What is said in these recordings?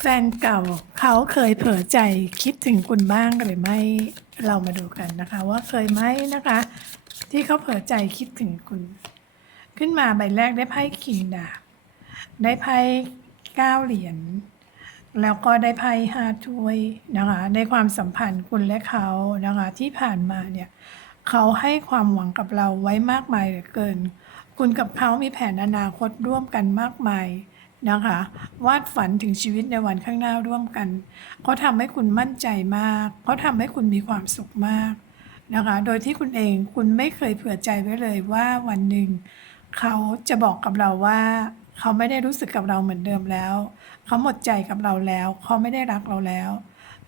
แฟนเก่าเขาเคยเผลอใจคิดถึงคุณบ้างหรือไม่เรามาดูกันนะคะ ว่าเคยไหมนะคะ ที่เขาเผลอใจคิดถึงคุณ ขึ้นมาใบแรกได้ไพ่คิงดาบได้ไพ่เก้าเหรียญแล้วก็ได้ไพ่ห้าถ้วยนะคะในความสัมพันธ์คุณและเขานะคะ ที่ผ่านมาเนี่ยเขาให้ความหวังกับเราไว้มากมายเหลือเกิน คุณกับเขามีแผนอนาคตร่วมกันมากมาย นะคะ วาดฝันถึงชีวิตในวันข้างหน้าร่วมกันเขาทำให้คุณมั่นใจมากเขาทำให้คุณมีความสุขมากนะคะ โดยที่คุณเองคุณไม่เคยเผื่อใจไว้เลยว่าวันหนึ่งเขาจะบอกกับเราว่า เขาไม่ได้รู้สึกกับเราเหมือนเดิมแล้ว เขาหมดใจกับเราแล้ว เขาไม่ได้รักเราแล้ว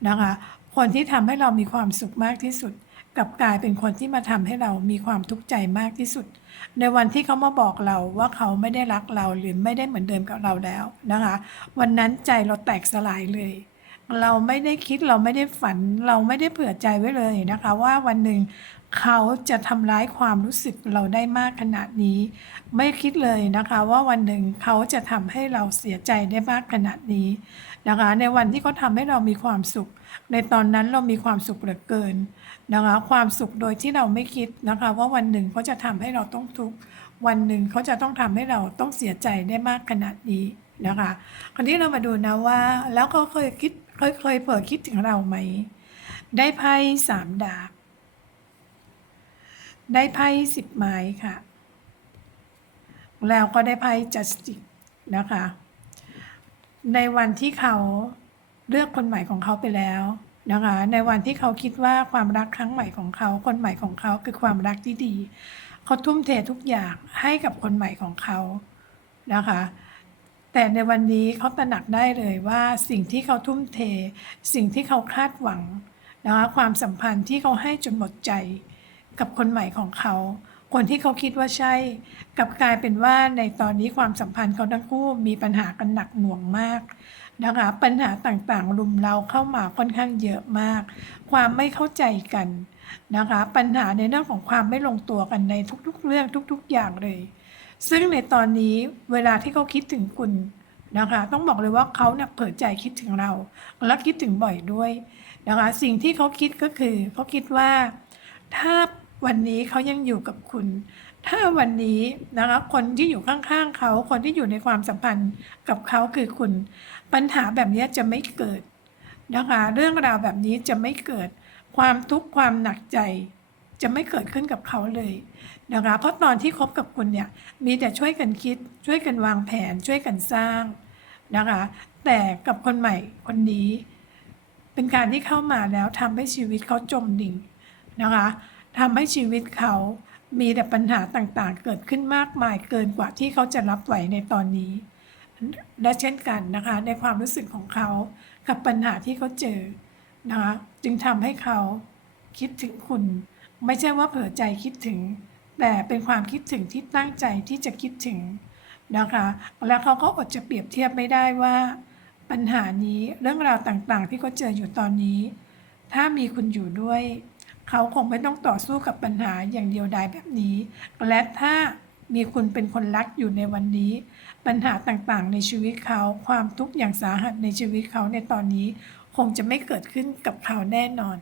นะคะ คนที่ทำให้เรามีความสุขมากที่สุด กลับกลายเป็นคนที่มาทำให้เรามีความทุกข์ใจมากที่สุด ในวันที่เขามาบอกเราว่าเขาไม่ได้รักเราหรือไม่ได้เหมือนเดิมกับเราแล้วนะคะ วันนั้นใจเราแตกสลายเลย เราไม่ได้คิดเราไม่ได้ฝัน เราไม่ได้เผื่อใจไว้เลยนะคะ ว่าวันหนึ่งเขาจะทำร้ายความรู้สึกเราได้มากขนาดนี้ ไม่คิดเลยนะคะ ว่าวันหนึ่งเขาจะทำให้เราเสียใจได้มากขนาดนี้นะคะ ในวันที่เขาทำให้เรามีความสุข ในตอนนั้นเรามีความสุขเหลือเกินนะคะ ความสุขโดยที่เราไม่คิดนะคะ ว่าวันหนึ่งเขาจะทำให้เราต้องทุกข์วันหนึ่งเขาจะต้องทำให้เราต้องเสียใจได้มากขนาดนี้นะคะ คราวนี้เรามาดูนะว่า แล้วเขาเคยคิด เคยเคยเปิดคิดถึงเราไหม ได้ไพ่สามดาบ ได้ไพ่สิบไม้ค่ะ แล้วก็ได้ไพ่จัสติกนะคะ ในวันที่เขาเลือกคนใหม่ของเขาไปแล้วนะคะ ในวันที่เขาคิดว่าความรักครั้งใหม่ของเขา คนใหม่ของเขาคือความรักที่ดี เขาทุ่มเททุกอย่างให้กับคนใหม่ของเขานะคะ แต่ในวันนี้เขาตระหนักได้เลยว่าสิ่งที่เขาทุ่มเท สิ่งที่เขาคาดหวังนะคะความสัมพันธ์ที่เขาให้จนหมดใจ กับคนใหม่ของเขา คนที่เขาคิดว่าใช่ กับกลายเป็นว่าในตอนนี้ความสัมพันธ์เขาทั้งคู่มีปัญหากันหนักหน่วงมากนะคะปัญหาต่างๆรุมเราเข้ามาค่อนข้างเยอะมาก ความไม่เข้าใจกันนะคะ ปัญหาในเรื่องของความไม่ลงตัวกันในทุกๆ เรื่องทุก ๆ อย่างเลย ซึ่งในตอนนี้เวลาที่เขาคิดถึงคุณนะคะ ต้องบอกเลยว่าเขาเนี่ยเปิดใจคิดถึงเรา และคิดถึงบ่อยด้วยนะคะ สิ่งที่เขาคิดก็คือเขาคิดว่า ถ้าวันนี้เขายังอยู่กับคุณ ถ้าวันนี้นะคะคนที่อยู่ข้างๆเขาคนที่อยู่ในความสัมพันธ์กับเขาคือคุณ ปัญหาแบบนี้จะไม่เกิดนะคะ เรื่องราวแบบนี้จะไม่เกิดความทุกข์ความหนักใจ จะไม่เกิดขึ้นกับเขาเลยนะคะเพราะตอนที่คบกับคุณเนี่ยมีแต่ช่วยกันคิด ช่วยกันวางแผนช่วยกันสร้างนะคะแต่กับคนใหม่คนนี้ เป็นการที่เข้ามาแล้วทำให้ชีวิตเขาจมดิ่งนะคะทำให้ชีวิตเขามีแต่ปัญหาต่างๆ เกิดขึ้นมากมายเกินกว่าที่เขาจะรับไหวในตอนนี้ และเช่นกันนะคะ ในความรู้สึกของเขากับปัญหาที่เขาเจอนะคะจึงทำให้เขาคิดถึงคุณ ไม่ใช่ว่าเผลอใจคิดถึง แต่เป็นความคิดถึงที่ตั้งใจที่จะคิดถึงนะคะ แล้วเขาก็อดจะเปรียบเทียบไม่ได้ว่า ปัญหานี้เรื่องราวต่างๆ ที่เขาเจออยู่ตอนนี้ ถ้ามีคุณอยู่ด้วย เขาคงไม่ต้องต่อสู้กับปัญหาอย่างเดียวดายแบบนี้ และถ้ามีคุณเป็นคนรักอยู่ในวันนี้ ปัญหาต่างๆ ในชีวิตเขา ความทุกข์อย่างสาหัสในชีวิตเขาในตอนนี้ คงจะไม่เกิดขึ้นกับเขาแน่นอน